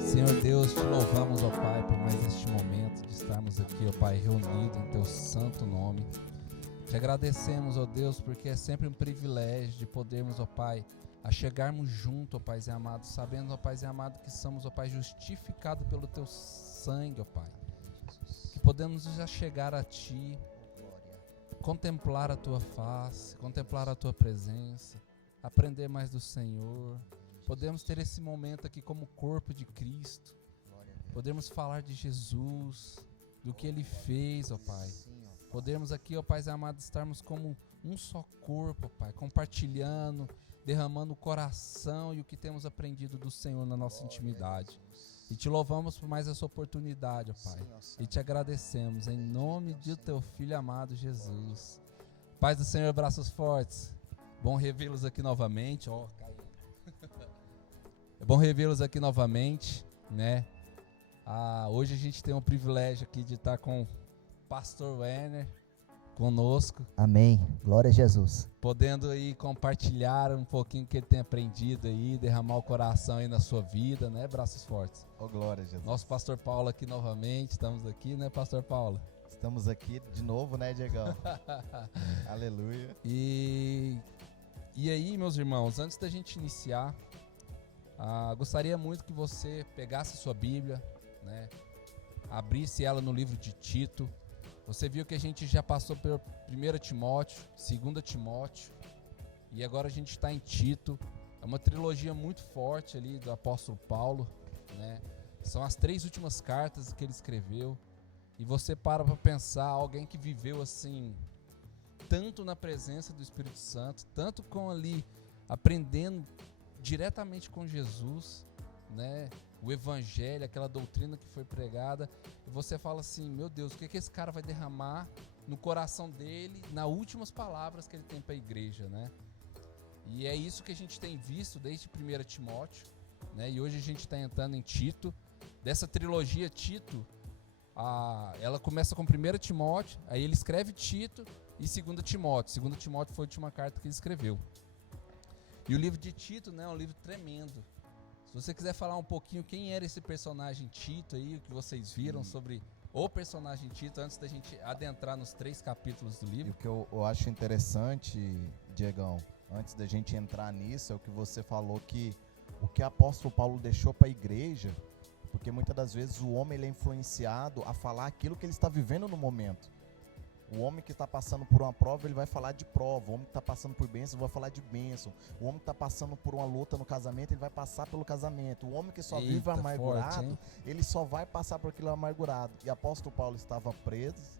Senhor Deus, te louvamos, ó Pai, por mais este momento de estarmos aqui, ó Pai, reunidos em Teu santo nome. Te agradecemos, ó Deus, porque é sempre um privilégio de podermos, ó Pai, a chegarmos junto, ó Pai e amado, sabendo, ó Pai e amado, que somos, ó Pai, justificados pelo Teu sangue, ó Pai. Que podemos já chegar a Ti, contemplar a Tua face, contemplar a Tua presença, aprender mais do Senhor. Podemos ter esse momento aqui como corpo de Cristo. Podemos falar de Jesus, do que Ele fez, ó Pai. Podemos aqui, ó Pai amado, estarmos como um só corpo, ó Pai, compartilhando, derramando o coração e o que temos aprendido do Senhor na nossa intimidade. E te louvamos por mais essa oportunidade, ó Pai. E te agradecemos em nome de Teu Filho amado Jesus. Paz do Senhor, braços fortes. Bom revê-los aqui novamente, ó, caindo. É bom revê-los aqui novamente, né? Hoje a gente tem o privilégio aqui de estar com o Pastor Werner conosco. Amém. Glória a Jesus. Podendo aí compartilhar um pouquinho que ele tem aprendido aí, derramar o coração aí na sua vida, né? Braços fortes. Oh, glória a Jesus. Nosso Pastor Paulo aqui novamente, estamos aqui, né, Pastor Paulo? Estamos aqui de novo, né, Diegão? Aleluia. E aí, meus irmãos, antes da gente iniciar, gostaria muito que você pegasse a sua Bíblia, né, abrisse ela no livro de Tito. Você viu que a gente já passou por 1 Timóteo, 2 Timóteo, e agora a gente está em Tito. É uma trilogia muito forte ali do apóstolo Paulo, né? São as 3 últimas cartas que ele escreveu. E você para pensar, alguém que viveu assim, tanto na presença do Espírito Santo, tanto com ali, aprendendo diretamente com Jesus, né? O evangelho, aquela doutrina que foi pregada, e você fala assim, meu Deus, o que esse cara vai derramar no coração dele, nas últimas palavras que ele tem para a igreja, né? E é isso que a gente tem visto desde 1 Timóteo, né? E hoje a gente está entrando em Tito. Dessa trilogia Tito, ela começa com 1 Timóteo, aí ele escreve Tito e 2 Timóteo. 2 Timóteo foi a última carta que ele escreveu. E o livro de Tito, né, é um livro tremendo. Se você quiser falar um pouquinho quem era esse personagem Tito aí, o que vocês viram sobre o personagem Tito, antes da gente adentrar nos 3 capítulos do livro. E o que eu acho interessante, Diegão, antes da gente entrar nisso, é o que você falou, que o que o apóstolo Paulo deixou para a igreja, porque muitas das vezes o homem ele é influenciado a falar aquilo que ele está vivendo no momento. O homem que está passando por uma prova, ele vai falar de prova. O homem que está passando por bênção, vai falar de bênção. O homem que está passando por uma luta no casamento, ele vai passar pelo casamento. O homem que só vive amargurado, forte, ele só vai passar por aquilo amargurado. E o apóstolo Paulo estava preso,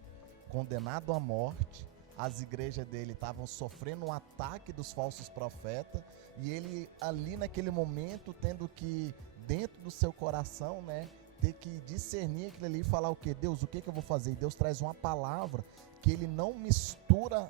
condenado à morte. As igrejas dele estavam sofrendo um ataque dos falsos profetas. E ele ali naquele momento, tendo que, dentro do seu coração, né, ter que discernir aquilo ali e falar o quê? Deus, o que eu vou fazer? E Deus traz uma palavra que ele não mistura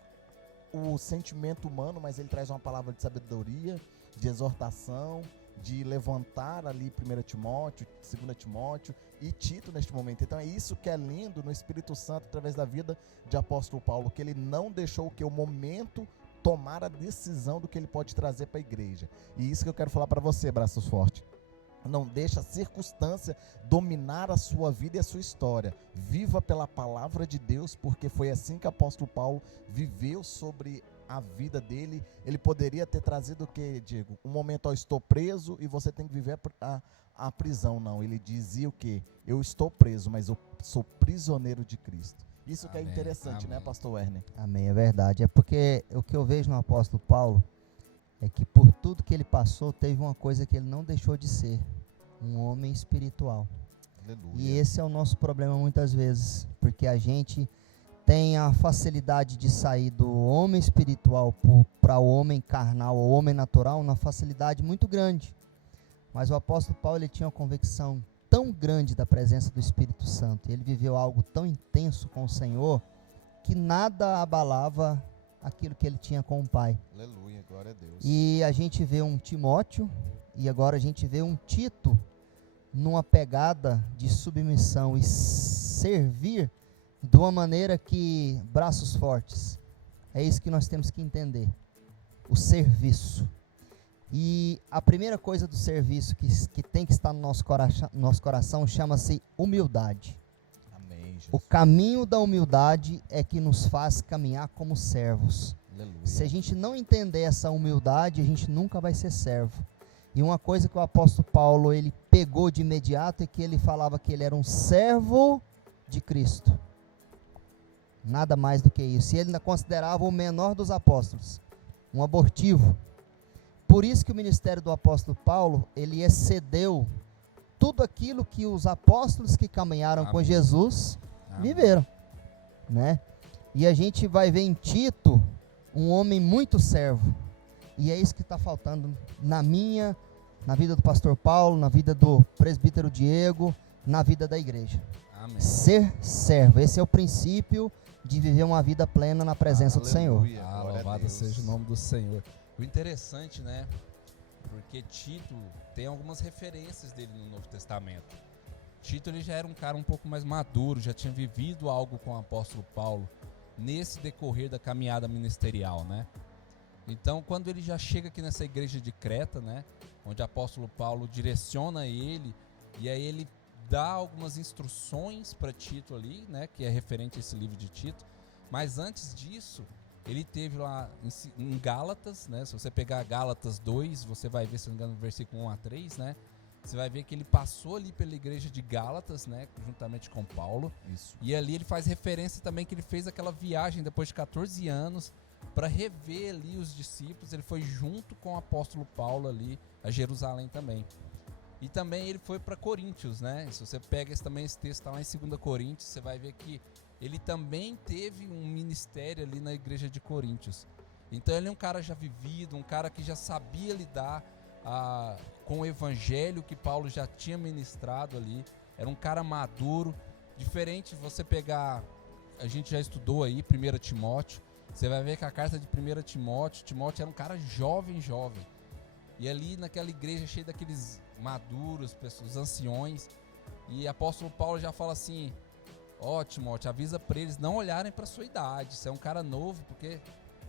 o sentimento humano, mas ele traz uma palavra de sabedoria, de exortação, de levantar ali 1 Timóteo, 2 Timóteo e Tito neste momento. Então é isso que é lindo no Espírito Santo através da vida de apóstolo Paulo, que ele não deixou que o momento tomar a decisão do que ele pode trazer para a igreja. E isso que eu quero falar para você, braços fortes. Não deixa a circunstância dominar a sua vida e a sua história. Viva pela palavra de Deus, porque foi assim que o apóstolo Paulo viveu sobre a vida dele. Ele poderia ter trazido o que, Diego? Um momento, estou preso e você tem que viver a prisão. Não, ele dizia o que? Eu estou preso, mas eu sou prisioneiro de Cristo. Isso que é interessante, né, pastor Werner? Amém, é verdade. É porque o que eu vejo no apóstolo Paulo é que por tudo que ele passou, teve uma coisa que ele não deixou de ser, um homem espiritual. Aleluia. E esse é o nosso problema muitas vezes, porque a gente tem a facilidade de sair do homem espiritual para o homem carnal, o homem natural, uma facilidade muito grande. Mas o apóstolo Paulo, ele tinha uma convicção tão grande da presença do Espírito Santo, ele viveu algo tão intenso com o Senhor, que nada abalava aquilo que ele tinha com o Pai. Aleluia, glória a Deus. E a gente vê um Timóteo, e agora a gente vê um Tito, numa pegada de submissão e servir de uma maneira que, braços fortes, É isso que nós temos que entender. O serviço. E a primeira coisa do serviço que tem que estar no nosso coração chama-se humildade. Amém, Jesus. O caminho da humildade é que nos faz caminhar como servos. Aleluia. Se a gente não entender essa humildade, a gente nunca vai ser servo. E uma coisa que o apóstolo Paulo ele pegou de imediato é que ele falava que ele era um servo de Cristo. Nada mais do que isso. E ele ainda considerava o menor dos apóstolos, um abortivo. Por isso que o ministério do apóstolo Paulo, ele excedeu tudo aquilo que os apóstolos que caminharam com Jesus viveram, né? E a gente vai ver em Tito um homem muito servo. E é isso que está faltando na vida do pastor Paulo, na vida do presbítero Diego, na vida da igreja. Amém. Ser servo, esse é o princípio de viver uma vida plena na presença do Senhor. Louvado seja o nome do Senhor. O interessante, né? Porque Tito tem algumas referências dele no Novo Testamento. Tito ele já era um cara um pouco mais maduro, já tinha vivido algo com o apóstolo Paulo nesse decorrer da caminhada ministerial, né? Então, quando ele já chega aqui nessa igreja de Creta, né, onde o apóstolo Paulo direciona ele, e aí ele dá algumas instruções para Tito ali, né, que é referente a esse livro de Tito. Mas antes disso, ele teve lá em Gálatas, né, se você pegar Gálatas 2, você vai ver, se não me engano, no versículo 1 a 3, né, você vai ver que ele passou ali pela igreja de Gálatas, né, juntamente com Paulo. Isso. E ali ele faz referência também que ele fez aquela viagem depois de 14 anos para rever ali os discípulos. Ele foi junto com o apóstolo Paulo ali a Jerusalém também. E também ele foi para Coríntios, né? Se você pega esse texto, está lá em 2 Coríntios, você vai ver que ele também teve um ministério ali na igreja de Coríntios. Então ele é um cara já vivido, um cara que já sabia lidar com o evangelho que Paulo já tinha ministrado ali. Era um cara maduro, diferente você pegar, a gente já estudou aí 1 Timóteo, você vai ver que a carta de 1 Timóteo era um cara jovem. E ali naquela igreja cheia daqueles maduros, pessoas, anciões, e apóstolo Paulo já fala assim: Timóteo, avisa para eles não olharem para sua idade, você é um cara novo, porque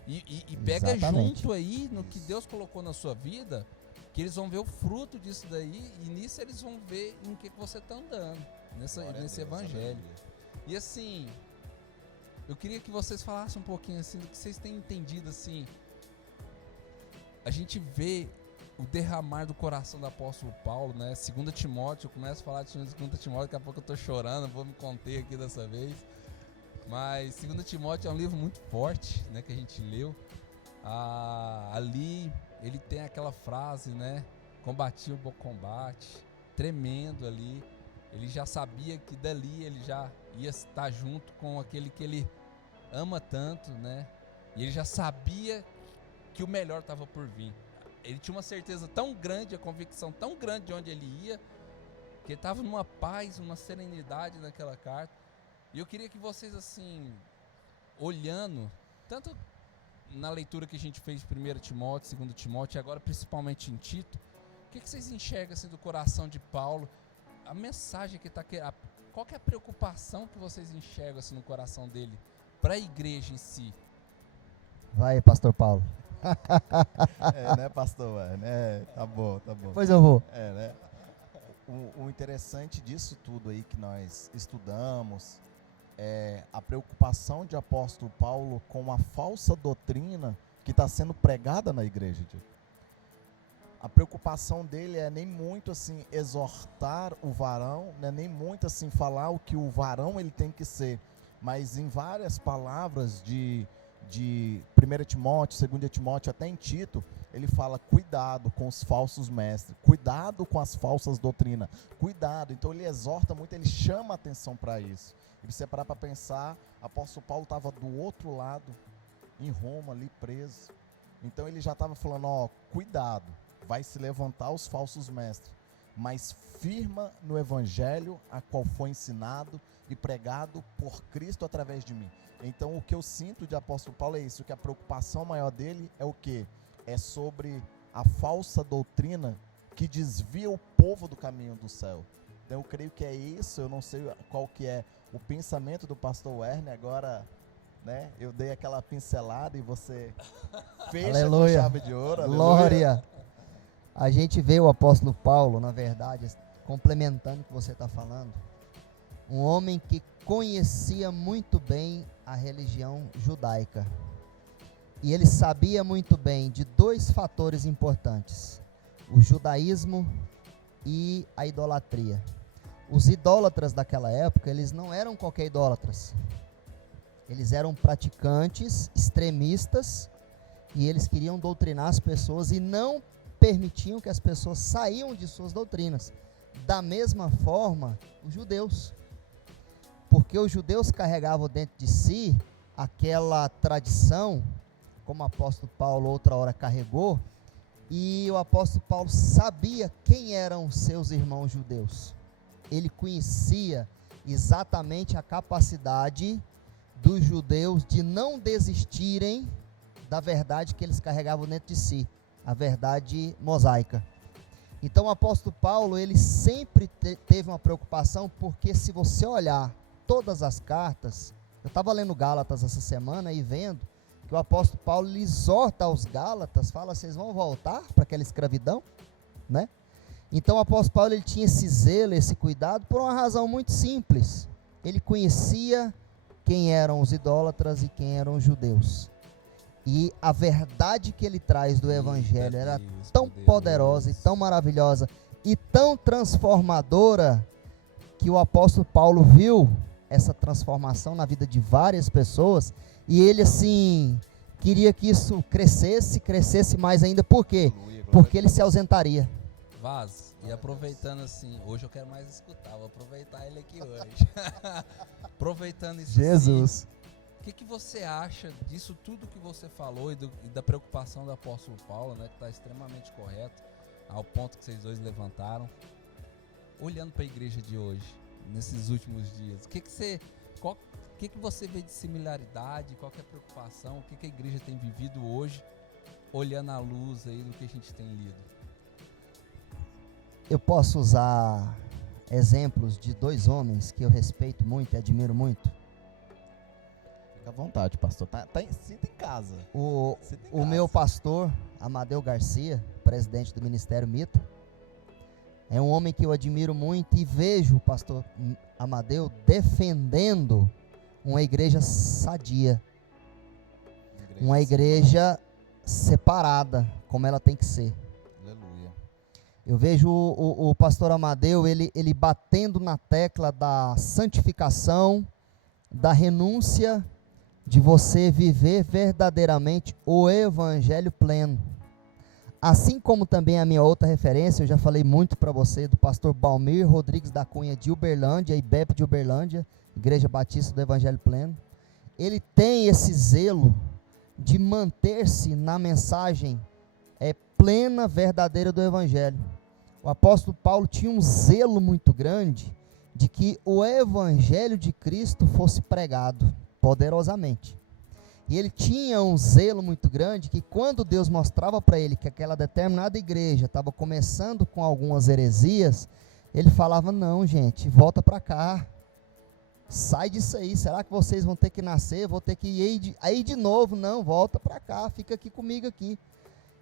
e pega Exatamente. junto aí no que Deus colocou na sua vida, que eles vão ver o fruto disso daí, e nisso eles vão ver em que você está andando, nesse evangelho. E assim, eu queria que vocês falassem um pouquinho assim do que vocês têm entendido assim. A gente vê o derramar do coração do apóstolo Paulo, né? 2 Timóteo, eu começo a falar de 2 Timóteo, daqui a pouco eu tô chorando, vou me conter aqui dessa vez. Mas 2 Timóteo é um livro muito forte, né, que a gente leu. Ali ele tem aquela frase, né? Combati o bom combate, tremendo ali. Ele já sabia que dali ele já ia estar junto com aquele que ele ama tanto, né? E ele já sabia que o melhor estava por vir. Ele tinha uma certeza tão grande, a convicção tão grande de onde ele ia, que ele estava numa paz, uma serenidade naquela carta. E eu queria que vocês, assim, olhando, tanto na leitura que a gente fez de 1 Timóteo, 2 Timóteo, e agora principalmente em Tito, o que vocês enxergam assim, do coração de Paulo? A mensagem que está querendo, qual que é a preocupação que vocês enxergam assim, no coração dele para a igreja em si? Vai, pastor Paulo. Né, pastor? Tá bom. Depois eu vou. Né? O interessante disso tudo aí que nós estudamos é a preocupação de apóstolo Paulo com a falsa doutrina que está sendo pregada na igreja. A preocupação dele é nem muito assim exortar o varão, né, nem muito assim falar o que o varão ele tem que ser, mas em várias palavras de 1 Timóteo, 2 Timóteo, até em Tito, ele fala cuidado com os falsos mestres, cuidado com as falsas doutrinas, cuidado. Então ele exorta muito, ele chama a atenção para isso. E você parar para pensar, apóstolo Paulo estava do outro lado, em Roma, ali preso. Então ele já estava falando, cuidado, vai se levantar os falsos mestres, mas firma no evangelho a qual foi ensinado e pregado por Cristo através de mim. Então o que eu sinto de apóstolo Paulo é isso, que a preocupação maior dele é o quê? É sobre a falsa doutrina que desvia o povo do caminho do céu. Então eu creio que é isso, eu não sei qual que é o pensamento do pastor Werner, agora né? Eu dei aquela pincelada e você fecha Aleluia. com chave de ouro. Glória. Aleluia. A gente vê o apóstolo Paulo, na verdade, complementando o que você está falando, um homem que conhecia muito bem a religião judaica. E ele sabia muito bem de dois fatores importantes: o judaísmo e a idolatria. Os idólatras daquela época, eles não eram qualquer idólatras. Eles eram praticantes, extremistas, e eles queriam doutrinar as pessoas e não permitiam que as pessoas saiam de suas doutrinas. Da mesma forma, os judeus. Porque os judeus carregavam dentro de si aquela tradição, como o apóstolo Paulo outra hora carregou, e o apóstolo Paulo sabia quem eram seus irmãos judeus. Ele conhecia exatamente a capacidade dos judeus de não desistirem da verdade que eles carregavam dentro de si, a verdade mosaica. Então o apóstolo Paulo, ele sempre teve uma preocupação, porque se você olhar todas as cartas, eu estava lendo Gálatas essa semana e vendo que o apóstolo Paulo lhe exorta aos Gálatas, fala: vocês vão voltar para aquela escravidão, né? Então o apóstolo Paulo, ele tinha esse zelo, esse cuidado, por uma razão muito simples. Ele conhecia quem eram os idólatras e quem eram os judeus. E a verdade que ele traz do evangelho era tão poderosa e tão maravilhosa e tão transformadora, que o apóstolo Paulo viu essa transformação na vida de várias pessoas, e ele assim queria que isso crescesse mais ainda. Por quê? Porque ele se ausentaria. Vaz, e aproveitando assim, hoje eu quero mais escutar, vou aproveitar ele aqui hoje. Aproveitando isso, Jesus. O que você acha disso tudo que você falou e da preocupação do apóstolo Paulo, né, que está extremamente correto, ao ponto que vocês dois levantaram, olhando para a igreja de hoje, nesses últimos dias? O que você vê de similaridade, qual que é a preocupação, o que a igreja tem vivido hoje, olhando à luz aí do que a gente tem lido? Eu posso usar exemplos de dois homens que eu respeito muito e admiro muito. Fica à vontade, pastor. Sinta em casa. O meu pastor, Amadeu Garcia, presidente do Ministério Mita, é um homem que eu admiro muito, e vejo o pastor Amadeu defendendo uma igreja sadia, uma igreja separada, como ela tem que ser. Aleluia. Eu vejo o pastor Amadeu, ele batendo na tecla da santificação, da renúncia, de você viver verdadeiramente o evangelho pleno. Assim como também a minha outra referência, eu já falei muito para você, do pastor Balmir Rodrigues da Cunha de Uberlândia, IBEP de Uberlândia, Igreja Batista do Evangelho Pleno. Ele tem esse zelo de manter-se na mensagem plena, verdadeira do Evangelho. O apóstolo Paulo tinha um zelo muito grande de que o Evangelho de Cristo fosse pregado poderosamente. E ele tinha um zelo muito grande que, quando Deus mostrava para ele que aquela determinada igreja estava começando com algumas heresias, ele falava: não, gente, volta para cá, sai disso aí, será que vocês vão ter que nascer, vou ter que ir aí de novo? Não, volta para cá, fica aqui comigo aqui.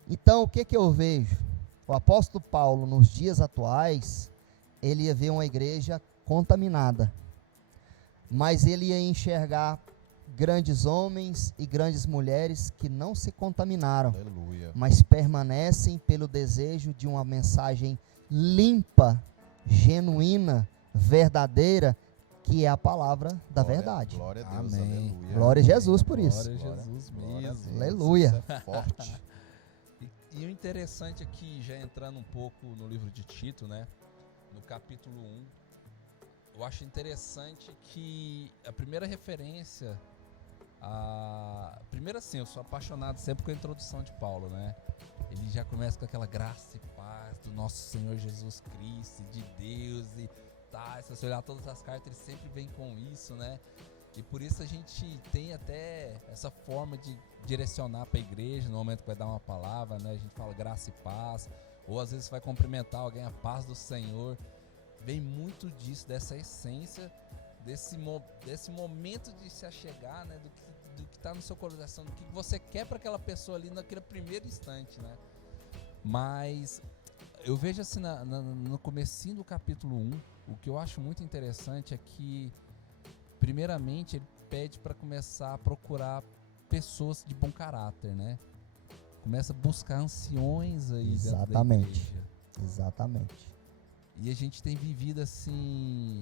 Então, o que eu vejo? O apóstolo Paulo, nos dias atuais, ele ia ver uma igreja contaminada, mas ele ia enxergar grandes homens e grandes mulheres que não se contaminaram, Aleluia. mas permanecem pelo desejo de uma mensagem limpa, genuína, verdadeira, que é a palavra da verdade. Glória a Deus. Amém. Aleluia. Glória a Jesus por isso. Glória a Jesus mesmo. Aleluia. Isso é forte. E o interessante aqui, já entrando um pouco no livro de Tito, né, no capítulo 1, eu acho interessante que a primeira referência, primeiro assim, eu sou apaixonado sempre com a introdução de Paulo, né? Ele já começa com aquela graça e paz do nosso Senhor Jesus Cristo, de Deus, e tá, se você olhar todas as cartas, ele sempre vem com isso, né? E por isso a gente tem até essa forma de direcionar para a igreja no momento que vai dar uma palavra, né? A gente fala graça e paz, ou às vezes vai cumprimentar alguém, a paz do Senhor. Vem muito disso, dessa essência, desse momento de se achegar, né? Do está no seu coração, o que você quer para aquela pessoa ali naquele primeiro instante, né? Mas eu vejo assim no comecinho do capítulo 1, o que eu acho muito interessante é que, primeiramente, ele pede para começar a procurar pessoas de bom caráter, né? Começa a buscar anciões aí dentro da igreja. Exatamente. E a gente tem vivido assim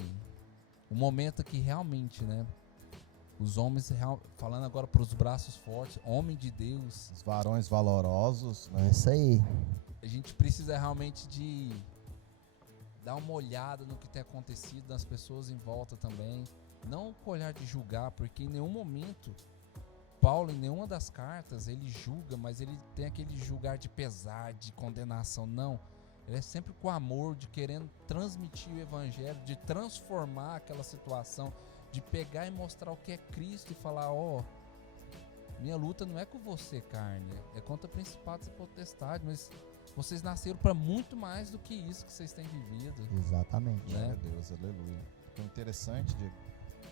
um momento que realmente, né? Os homens, falando agora para os braços fortes, homem de Deus, os varões valorosos, né? Isso aí. A gente precisa realmente de dar uma olhada no que tem acontecido nas pessoas em volta também. Não com o olhar de julgar, porque em nenhum momento Paulo, em nenhuma das cartas, ele julga, mas ele tem aquele julgar de pesar, de condenação. Não, ele é sempre com amor, de querendo transmitir o evangelho, de transformar aquela situação, de pegar e mostrar o que é Cristo e falar, minha luta não é com você, carne, é contra principados e potestades, mas vocês nasceram para muito mais do que isso que vocês têm vivido. Exatamente. Né? Meu Deus, aleluia. O interessante, Diego,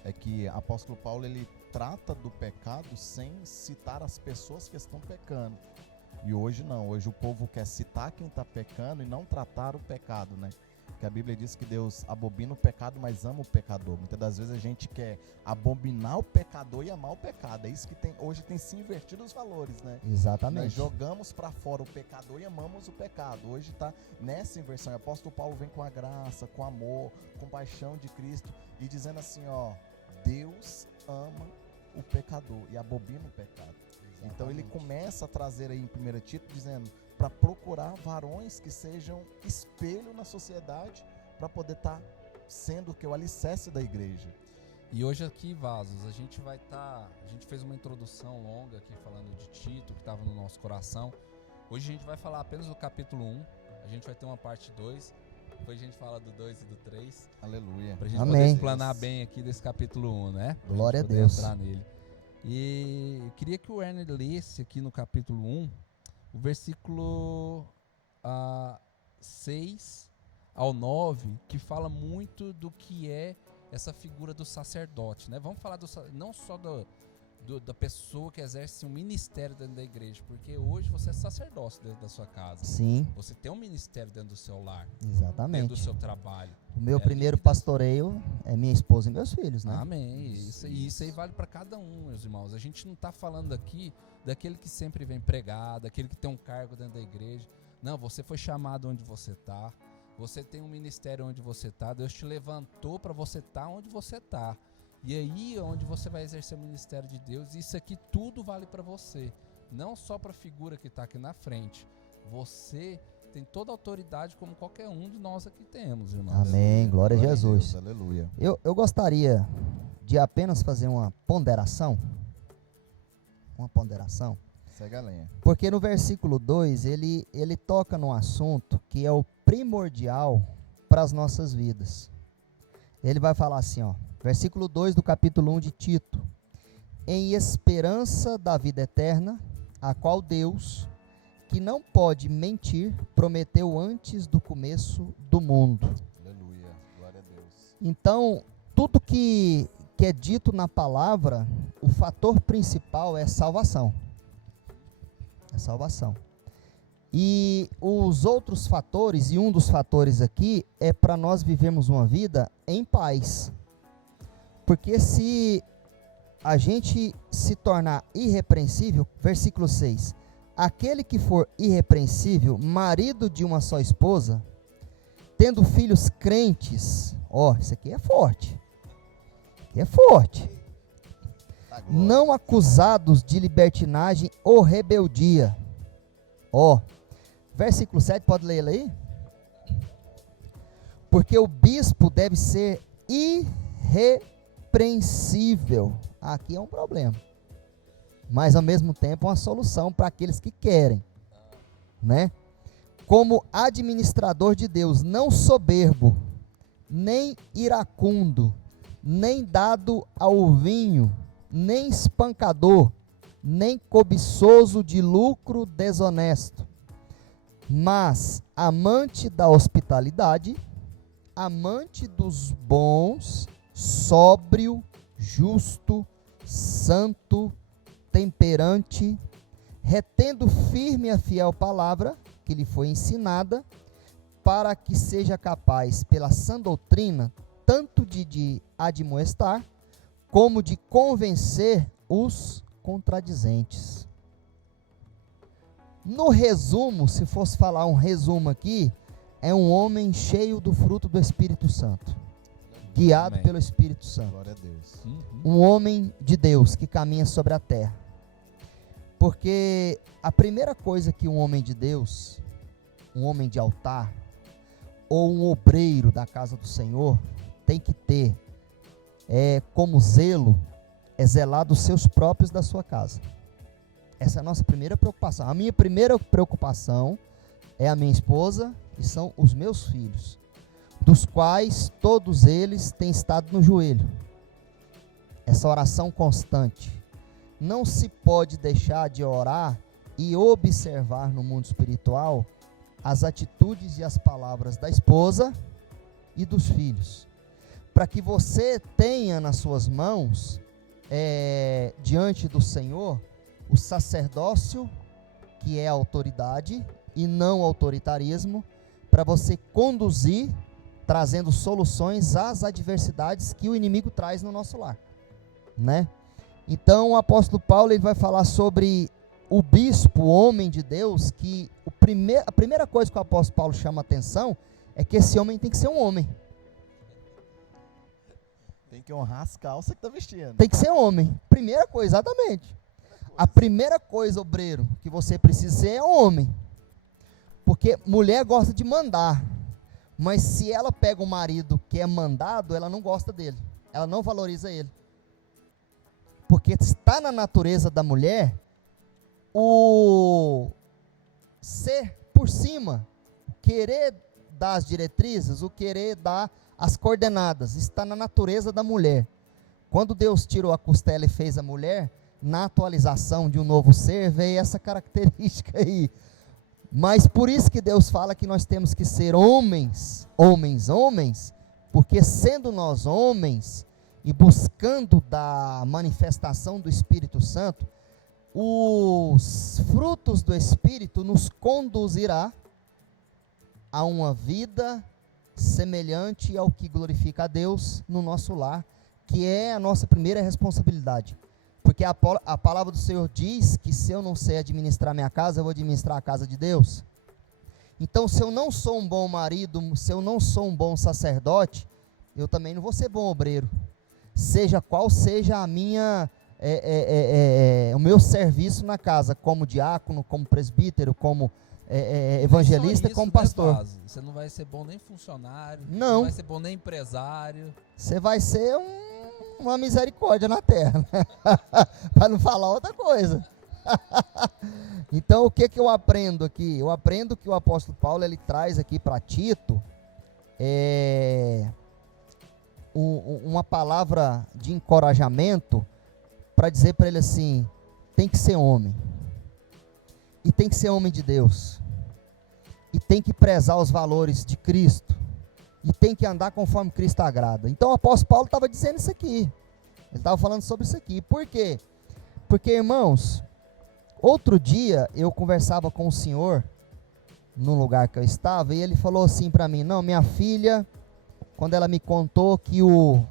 é que o apóstolo Paulo, ele trata do pecado sem citar as pessoas que estão pecando. E hoje não, hoje o povo quer citar quem está pecando e não tratar o pecado, né? Porque a Bíblia diz que Deus abomina o pecado, mas ama o pecador. Muitas das vezes a gente quer abominar o pecador e amar o pecado. É isso que hoje tem se invertido os valores, né? Exatamente. Nós jogamos para fora o pecador e amamos o pecado. Hoje está nessa inversão. O apóstolo Paulo vem com a graça, com amor, com paixão de Cristo e dizendo assim, Deus ama o pecador e abomina o pecado. Exatamente. Então ele começa a trazer aí em 1 Tito dizendo para procurar varões que sejam espelho na sociedade para poder estar sendo o alicerce da igreja. E hoje aqui, Vasos, a gente fez uma introdução longa aqui falando de Tito, que estava no nosso coração. Hoje a gente vai falar apenas do capítulo 1, a gente vai ter uma parte 2, depois a gente fala do 2 e do 3. Aleluia. Pra gente Amém. poder explanar bem aqui desse capítulo 1, né? Pra Glória gente a Deus. entrar nele. E eu queria que o Werner lesse aqui no capítulo 1, o versículo 6 ao 9, que fala muito do que é essa figura do sacerdote, né? Vamos falar não só da pessoa que exerce um ministério dentro da igreja, porque hoje você é sacerdócio dentro da sua casa. Sim. Você tem um ministério dentro do seu lar, Exatamente. dentro do seu trabalho. O meu primeiro pastoreio é minha esposa e meus filhos, né? Amém. Isso aí vale para cada um, meus irmãos. A gente não está falando aqui daquele que sempre vem pregar, daquele que tem um cargo dentro da igreja. Não, você foi chamado onde você está. Você tem um ministério onde você está. Deus te levantou para você estar onde você está. E aí é onde você vai exercer o ministério de Deus. Isso aqui tudo vale para você. Não só para a figura que está aqui na frente. Você tem toda a autoridade como qualquer um de nós aqui temos, irmãos. Amém. Glória a Jesus. Deus, aleluia. Eu gostaria de apenas fazer uma ponderação. Uma ponderação. Segue a lenha. Porque no versículo 2, ele toca num assunto que é o primordial para as nossas vidas. Ele vai falar assim, versículo 2 do capítulo 1 de Tito. Em esperança da vida eterna, a qual Deus, que não pode mentir, prometeu antes do começo do mundo. Aleluia. Glória a Deus. Então, tudo que é dito na palavra, o fator principal é salvação. É salvação. E os outros fatores, e um dos fatores aqui, é para nós vivermos uma vida em paz. Porque se a gente se tornar irrepreensível, versículo 6, aquele que for irrepreensível, marido de uma só esposa, tendo filhos crentes, isso aqui é forte. Aqui é forte. Não acusados de libertinagem ou rebeldia. Versículo 7, pode ler ele aí? Porque o bispo deve ser irrepreensível. Aqui é um problema. Mas ao mesmo tempo uma solução para aqueles que querem, né? Como administrador de Deus, não soberbo, nem iracundo, nem dado ao vinho, nem espancador, nem cobiçoso de lucro desonesto, mas amante da hospitalidade, amante dos bons, sóbrio, justo, santo, temperante, retendo firme a fiel palavra que lhe foi ensinada, para que seja capaz, pela sã doutrina, tanto de admoestar, como de convencer os contradizentes. No resumo, se fosse falar um resumo aqui, é um homem cheio do fruto do Espírito Santo, guiado Amém. pelo Espírito Santo. Glória a Deus. Um homem de Deus que caminha sobre a terra. Porque a primeira coisa que um homem de Deus, um homem de altar, ou um obreiro da casa do Senhor, tem que ter como zelo, é zelar dos seus próprios da sua casa. Essa é a nossa primeira preocupação. A minha primeira preocupação é a minha esposa e são os meus filhos, dos quais todos eles têm estado no joelho. Essa oração constante. Não se pode deixar de orar e observar no mundo espiritual as atitudes e as palavras da esposa e dos filhos, para que você tenha nas suas mãos, diante do Senhor, o sacerdócio, que é a autoridade e não autoritarismo, para você conduzir, trazendo soluções às adversidades que o inimigo traz no nosso lar, né? Então o apóstolo Paulo ele vai falar sobre o bispo, o homem de Deus, que a primeira coisa que o apóstolo Paulo chama a atenção é que esse homem tem que ser um homem. Tem que honrar as calças que está vestindo. Tem que ser homem. Primeira coisa, exatamente. A primeira coisa, obreiro, que você precisa ser é um homem. Porque mulher gosta de mandar. Mas se ela pega um marido que é mandado, ela não gosta dele. Ela não valoriza ele. Porque está na natureza da mulher o ser por cima, o querer dar as diretrizes, o querer dar as coordenadas. Está na natureza da mulher. Quando Deus tirou a costela e fez a mulher, na atualização de um novo ser, veio essa característica aí. Mas por isso que Deus fala que nós temos que ser homens, porque sendo nós homens e buscando da manifestação do Espírito Santo, os frutos do Espírito nos conduzirá a uma vida semelhante ao que glorifica a Deus no nosso lar, que é a nossa primeira responsabilidade. Porque a palavra do Senhor diz que se eu não sei administrar minha casa, eu vou administrar a casa de Deus. Então, se eu não sou um bom marido, se eu não sou um bom sacerdote, eu também não vou ser bom obreiro. Seja qual seja a minha, o meu serviço na casa, como diácono, como presbítero, como evangelista, como pastor. Né, você não vai ser bom nem funcionário, não vai ser bom nem empresário. Você vai ser uma misericórdia na terra, né? Para não falar outra coisa. Então, o que eu aprendo aqui? Eu aprendo que o apóstolo Paulo ele traz aqui para Tito uma palavra de encorajamento para dizer para ele assim: tem que ser homem, e tem que ser homem de Deus, e tem que prezar os valores de Cristo, e tem que andar conforme Cristo agrada. Então o apóstolo Paulo estava dizendo isso aqui, ele estava falando sobre isso aqui. Por quê? Porque, irmãos, outro dia eu conversava com o senhor no lugar que eu estava, e ele falou assim para mim: não, minha filha, quando ela me contou que o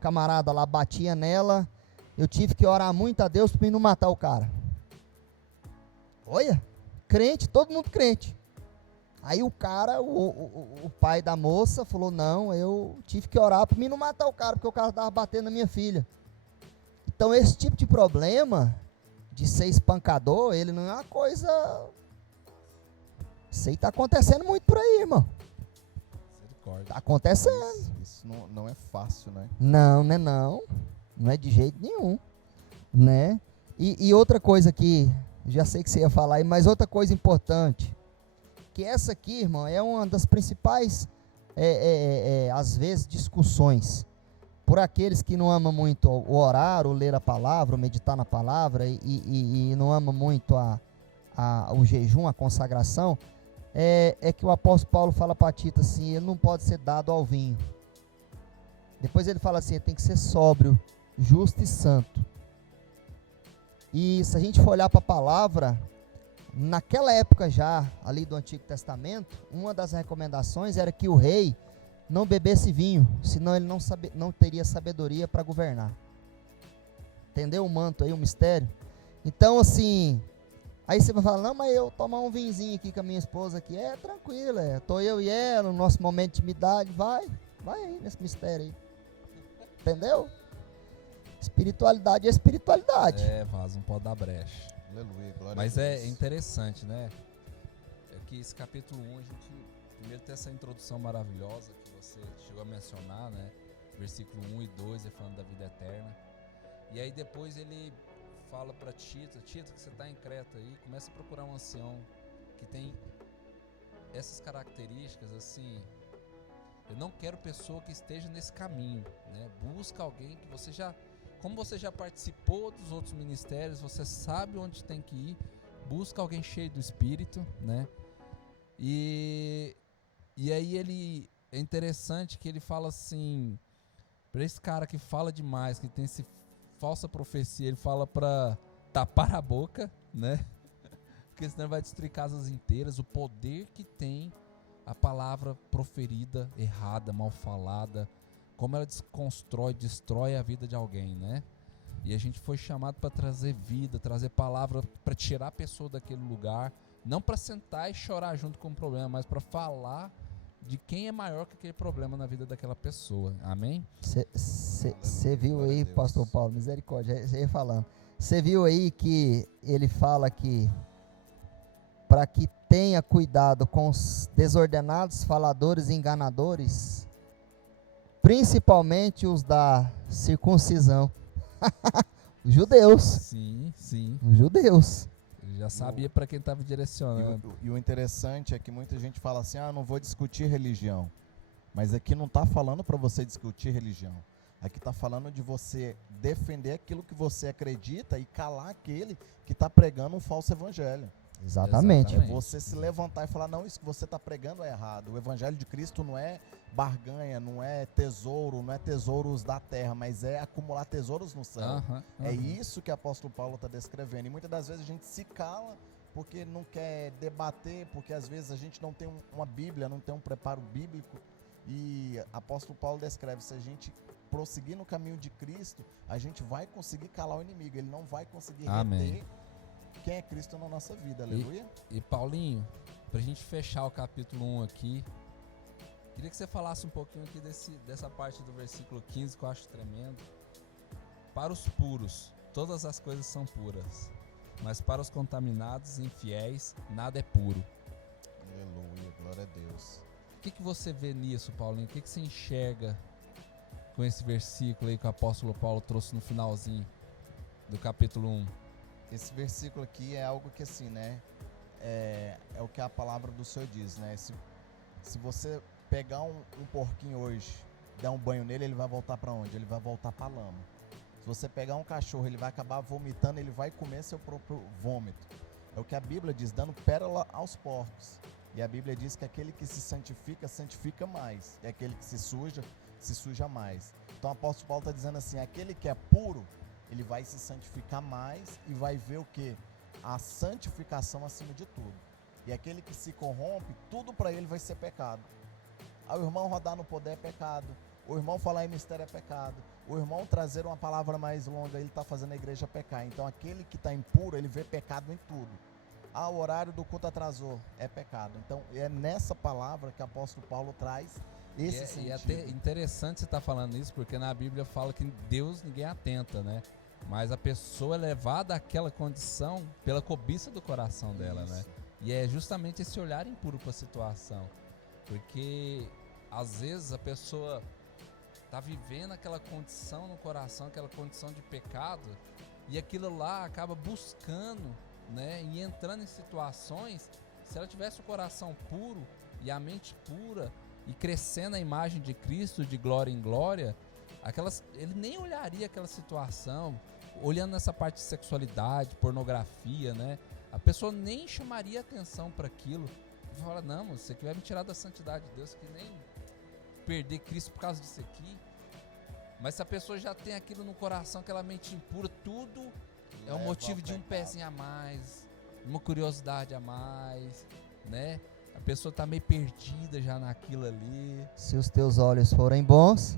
camarada lá batia nela, eu tive que orar muito a Deus para mim não matar o cara. Olha, crente, todo mundo crente. Aí o cara, o pai da moça falou: não, eu tive que orar para mim não matar o cara, porque o cara estava batendo na minha filha. Então esse tipo de problema de ser espancador, ele não é uma coisa... Isso aí está acontecendo muito por aí, irmão. Está acontecendo. Isso não é fácil, né? Não, né, não. Não é de jeito nenhum, né? E outra coisa que, já sei que você ia falar aí, mas outra coisa importante, que essa aqui, irmão, é uma das principais, às vezes, discussões, por aqueles que não amam muito o orar, o ler a palavra, o meditar na palavra, e não amam muito o jejum, a consagração, é que o apóstolo Paulo fala para Tito assim: ele não pode ser dado ao vinho. Depois ele fala assim: ele tem que ser sóbrio, justo e santo. E se a gente for olhar para a palavra, naquela época já, ali do Antigo Testamento, uma das recomendações era que o rei não bebesse vinho, senão ele não teria sabedoria para governar. Entendeu o manto aí, o mistério? Então, assim, aí você vai falar, não, mas eu tomar um vinhozinho aqui com a minha esposa aqui, é tranquilo, tô eu e ela, no nosso momento de intimidade, vai aí nesse mistério aí. Entendeu? Espiritualidade é espiritualidade. Vaso, não pode dar brecha. Aleluia, glória Mas a Deus. é interessante, né? É que esse capítulo 1, a gente primeiro tem essa introdução maravilhosa que você chegou a mencionar, né? Versículo 1 e 2, é falando da vida eterna. E aí depois ele fala para Tito, que você está em Creta aí, começa a procurar um ancião que tem essas características, assim. Eu não quero pessoa que esteja nesse caminho, né? Busca alguém que você já, como você já participou dos outros ministérios, você sabe onde tem que ir, busca alguém cheio do Espírito, né? E aí ele, é interessante que ele fala assim, para esse cara que fala demais, que tem esse falsa profecia, ele fala para tapar a boca, né? Porque senão vai destruir casas inteiras, o poder que tem a palavra proferida, errada, mal falada, como ela desconstrói, destrói a vida de alguém, né? E a gente foi chamado para trazer vida, trazer palavra, para tirar a pessoa daquele lugar, não para sentar e chorar junto com o problema, mas para falar de quem é maior que aquele problema na vida daquela pessoa. Amém? Você viu aí, pastor Paulo, misericórdia, você ia falando. Você viu aí que ele fala que para que tenha cuidado com os desordenados, faladores e enganadores, principalmente os da circuncisão. Os judeus. Sim. Os judeus. Ele já sabia para quem estava direcionando. E o interessante é que muita gente fala assim, não vou discutir religião. Mas aqui não está falando para você discutir religião. Aqui está falando de você defender aquilo que você acredita e calar aquele que está pregando um falso evangelho. Exatamente. É você se levantar e falar, não, isso que você está pregando é errado. O evangelho de Cristo não é barganha, não é tesouro, não é tesouros da terra, mas é acumular tesouros no céu. É isso que o apóstolo Paulo está descrevendo. E muitas das vezes a gente se cala porque não quer debater, porque às vezes a gente não tem uma Bíblia, não tem um preparo bíblico. E o apóstolo Paulo descreve, se a gente prosseguir no caminho de Cristo, a gente vai conseguir calar o inimigo, ele não vai conseguir reter quem é Cristo na nossa vida, aleluia. E Paulinho, pra gente fechar o capítulo 1 aqui, queria que você falasse um pouquinho aqui dessa parte do versículo 15 que eu acho tremendo. Para os puros, todas as coisas são puras, mas para os contaminados e infiéis, nada é puro. Aleluia, glória a Deus. O que você vê nisso, Paulinho? O que você enxerga com esse versículo aí que o apóstolo Paulo trouxe no finalzinho do capítulo 1? Esse versículo aqui é algo que assim, né, é o que a palavra do Senhor diz, né, se você pegar um porquinho hoje, der um banho nele, ele vai voltar para onde? Ele vai voltar para a lama. Se você pegar um cachorro, ele vai acabar vomitando, ele vai comer seu próprio vômito. É o que a Bíblia diz, dando pérola aos porcos. E a Bíblia diz que aquele que se santifica, santifica mais, e aquele que se suja mais. Então o apóstolo Paulo está dizendo assim, aquele que é puro, ele vai se santificar mais e vai ver o que? A santificação acima de tudo. E aquele que se corrompe, tudo para ele vai ser pecado. O irmão rodar no poder é pecado. O irmão falar em mistério é pecado. O irmão trazer uma palavra mais longa, ele está fazendo a igreja pecar. Então aquele que está impuro, ele vê pecado em tudo. O horário do culto atrasou, é pecado. Então é nessa palavra que o apóstolo Paulo traz esse sentido. E é até interessante você estar falando isso, porque na Bíblia fala que Deus ninguém atenta, né? Mas a pessoa é levada àquela condição pela cobiça do coração dela, né? E é justamente esse olhar impuro para a situação. Porque às vezes a pessoa está vivendo aquela condição no coração, aquela condição de pecado, e aquilo lá acaba buscando, né? E entrando em situações, se ela tivesse o coração puro e a mente pura e crescendo a imagem de Cristo de glória em glória, ele nem olharia aquela situação, olhando nessa parte de sexualidade, pornografia, né? A pessoa nem chamaria atenção para aquilo. E fala, não, você que vai me tirar da santidade de Deus, que nem perder Cristo por causa disso aqui. Mas se a pessoa já tem aquilo no coração, aquela mente impura, tudo é um motivo de um pezinho a mais, uma curiosidade a mais, né? A pessoa tá meio perdida já naquilo ali. Se os teus olhos forem bons,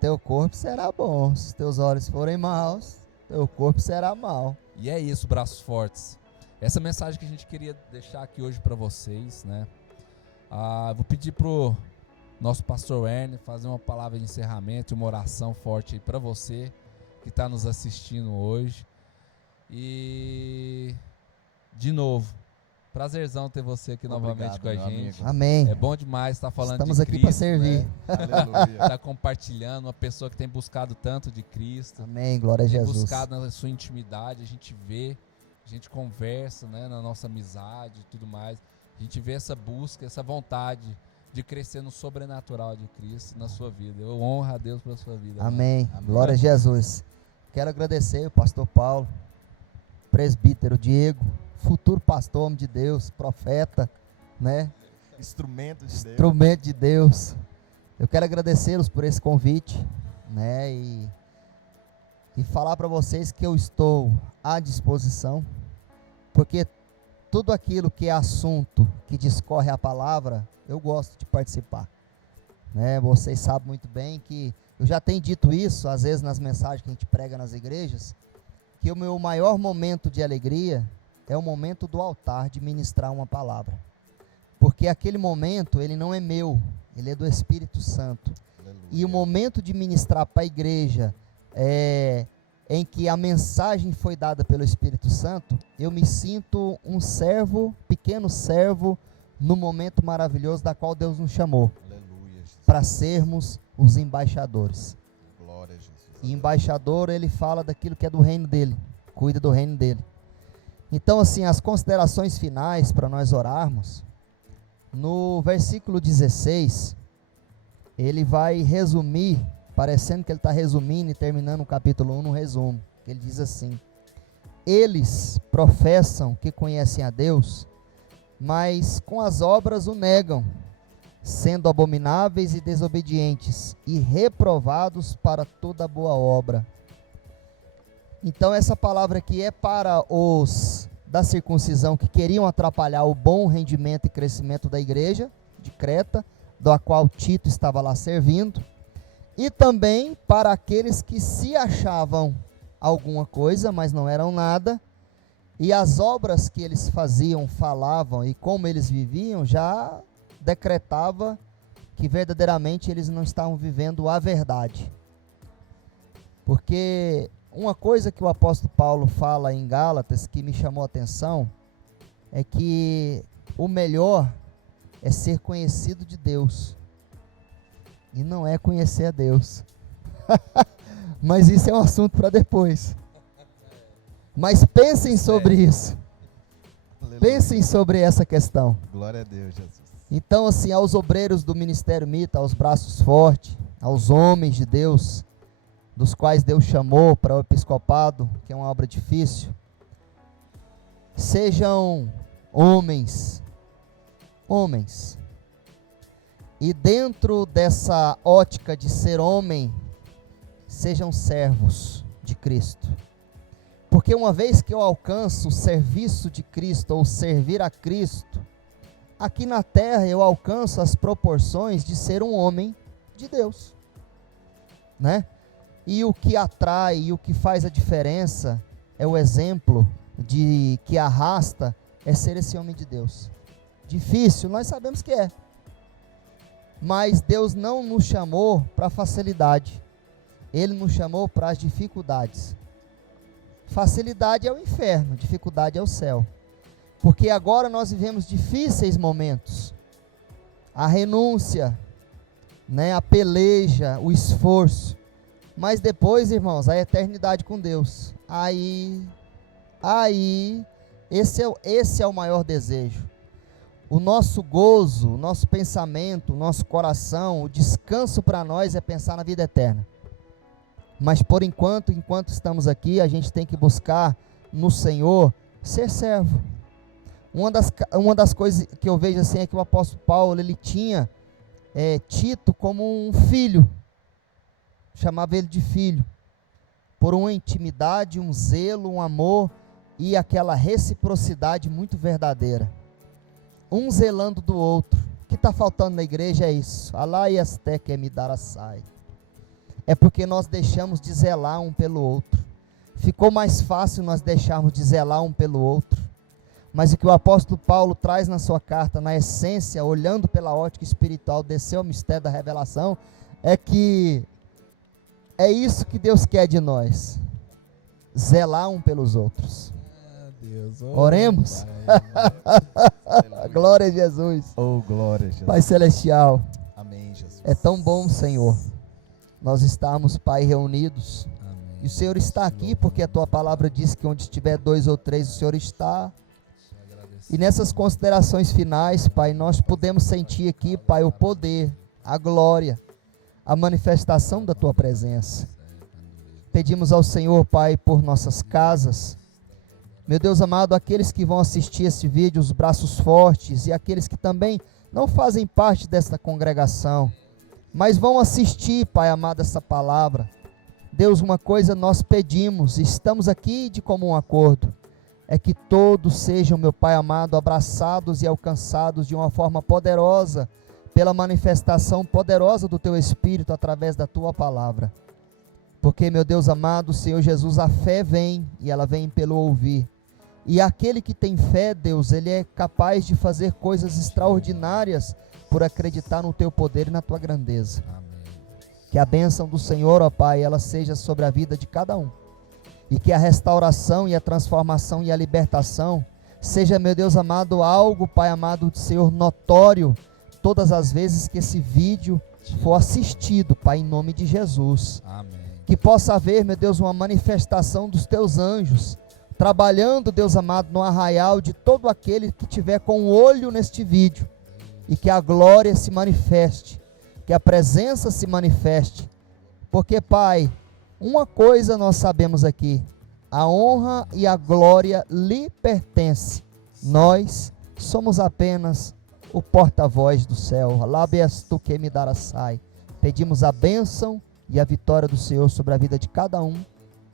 teu corpo será bom. Se os teus olhos forem maus, teu corpo será mau. E é isso, braços fortes. Essa mensagem que a gente queria deixar aqui hoje para vocês, né? Vou pedir pro nosso pastor Werner fazer uma palavra de encerramento, uma oração forte aí para você que está nos assistindo hoje. E de novo, prazerzão ter você aqui novamente com a gente. Amigo. Amém. É bom demais estar falando Estamos de aqui Cristo, para servir. né? Aleluia. Tá compartilhando, uma pessoa que tem buscado tanto de Cristo. Amém, glória a Tem Jesus. buscado na sua intimidade, a gente vê, a gente conversa, né, na nossa amizade e tudo mais. A gente vê essa busca, essa vontade de crescer no sobrenatural de Cristo na sua vida. Eu honro a Deus pela sua vida. Amém. Amém. Glória a Jesus. Quero agradecer o pastor Paulo, presbítero Diego, futuro pastor, homem de Deus, profeta, né? Instrumento de Deus. Instrumento de Deus. Eu quero agradecê-los por esse convite, né? E falar para vocês que eu estou à disposição, porque tudo aquilo que é assunto que discorre a palavra, eu gosto de participar, né? Vocês sabem muito bem que eu já tenho dito isso, às vezes nas mensagens que a gente prega nas igrejas, que o meu maior momento de alegria é o momento do altar de ministrar uma palavra, porque aquele momento ele não é meu, ele é do Espírito Santo. Aleluia. E o momento de ministrar para a igreja em que a mensagem foi dada pelo Espírito Santo, eu me sinto um servo, pequeno servo, no momento maravilhoso da qual Deus nos chamou, Aleluia, Jesus. para sermos os embaixadores. Glória a Jesus. E embaixador, ele fala daquilo que é do reino dele, cuida do reino dele. Então, assim, as considerações finais para nós orarmos, no versículo 16, ele vai resumir, parecendo que ele está resumindo e terminando o capítulo 1 no resumo. Ele diz assim: eles professam que conhecem a Deus, mas com as obras o negam, sendo abomináveis e desobedientes, e reprovados para toda boa obra. Então essa palavra aqui é para os da circuncisão que queriam atrapalhar o bom rendimento e crescimento da igreja de Creta, da qual Tito estava lá servindo, e também para aqueles que se achavam alguma coisa, mas não eram nada, e as obras que eles faziam, falavam e como eles viviam já decretava que verdadeiramente eles não estavam vivendo a verdade. Porque uma coisa que o apóstolo Paulo fala em Gálatas que me chamou a atenção é que o melhor é ser conhecido de Deus e não é conhecer a Deus. Mas isso é um assunto para depois. Mas pensem sobre isso. Aleluia. Pensem sobre essa questão. Glória a Deus, Jesus. Então, assim, aos obreiros do Ministério Mita, aos braços fortes, aos homens de Deus, dos quais Deus chamou para o episcopado, que é uma obra difícil, sejam homens, e dentro dessa ótica de ser homem, sejam servos de Cristo, porque uma vez que eu alcanço o serviço de Cristo, ou servir a Cristo, aqui na terra eu alcanço as proporções de ser um homem de Deus, né? E o que atrai e o que faz a diferença é o exemplo de que arrasta, é ser esse homem de Deus. Difícil, nós sabemos que é. Mas Deus não nos chamou para facilidade. Ele nos chamou para as dificuldades. Facilidade é o inferno, dificuldade é o céu. Porque agora nós vivemos difíceis momentos. A renúncia, né, a peleja, o esforço. Mas depois, irmãos, a eternidade com Deus. Aí, esse é o maior desejo. O nosso gozo, o nosso pensamento, o nosso coração, o descanso para nós é pensar na vida eterna. Mas por enquanto estamos aqui, a gente tem que buscar no Senhor ser servo. Uma das coisas que eu vejo assim é que o apóstolo Paulo, ele tinha Tito como um filho. Chamava ele de filho. por uma intimidade, um zelo, um amor e aquela reciprocidade muito verdadeira. Um zelando do outro. O que está faltando na igreja é isso. Alá e aste que me dará sai. É porque nós deixamos de zelar um pelo outro. Ficou mais fácil nós deixarmos de zelar um pelo outro. Mas o que o apóstolo Paulo traz na sua carta, na essência, olhando pela ótica espiritual, desceu ao mistério da revelação, é que é isso que Deus quer de nós. Zelar um pelos outros. Deus, oremos. Glória a Jesus. Oh, glória a Jesus. Pai celestial. Amém, Jesus. É tão bom, Senhor, nós estamos, Pai, reunidos. Amém. E o Senhor está aqui porque a Tua palavra diz que onde estiver 2 ou 3, o Senhor está. E nessas considerações finais, Pai, nós podemos sentir aqui, Pai, o poder, a glória, a manifestação da Tua presença. Pedimos ao Senhor, Pai, por nossas casas. Meu Deus amado, aqueles que vão assistir esse vídeo, os braços fortes, e aqueles que também não fazem parte desta congregação, mas vão assistir, Pai amado, essa palavra. Deus, uma coisa nós pedimos, estamos aqui de comum acordo, é que todos sejam, meu Pai amado, abraçados e alcançados de uma forma poderosa, pela manifestação poderosa do Teu Espírito através da Tua palavra. Porque, meu Deus amado, Senhor Jesus, a fé vem e ela vem pelo ouvir. E aquele que tem fé, Deus, ele é capaz de fazer coisas extraordinárias por acreditar no Teu poder e na Tua grandeza. Amém. Que a bênção do Senhor, ó Pai, ela seja sobre a vida de cada um. E que a restauração e a transformação e a libertação seja, meu Deus amado, algo, Pai amado do Senhor, notório, todas as vezes que esse vídeo for assistido, Pai, em nome de Jesus. Amém. Que possa haver, meu Deus, uma manifestação dos Teus anjos, trabalhando, Deus amado, no arraial de todo aquele que tiver com o olho neste vídeo, e que a glória se manifeste, que a presença se manifeste, porque, Pai, uma coisa nós sabemos aqui, a honra e a glória lhe pertence, nós somos apenas o porta-voz do céu. Lábias tu que me darás. Pedimos a bênção e a vitória do Senhor sobre a vida de cada um,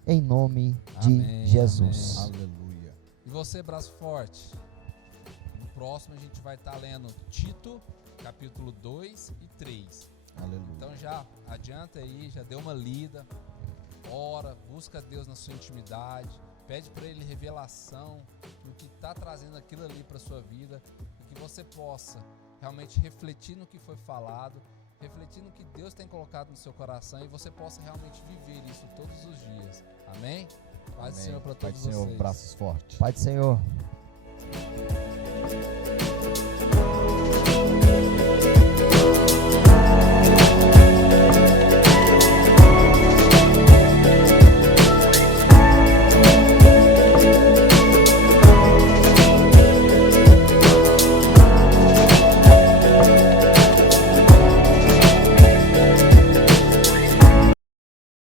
em nome de Jesus. Amém. Aleluia. E você, braço forte, no próximo a gente vai estar lendo Tito, capítulo 2 e 3. Aleluia. Então já adianta aí, já dê uma lida, ora, busca Deus na sua intimidade, pede para Ele revelação no que está trazendo aquilo ali para a sua vida, e que você possa realmente refletir no que foi falado, refletir no que Deus tem colocado no seu coração, e você possa realmente viver isso todos os dias. Amém? Paz do Senhor para todos vocês. Pai do Senhor, braços fortes. Pai do Senhor.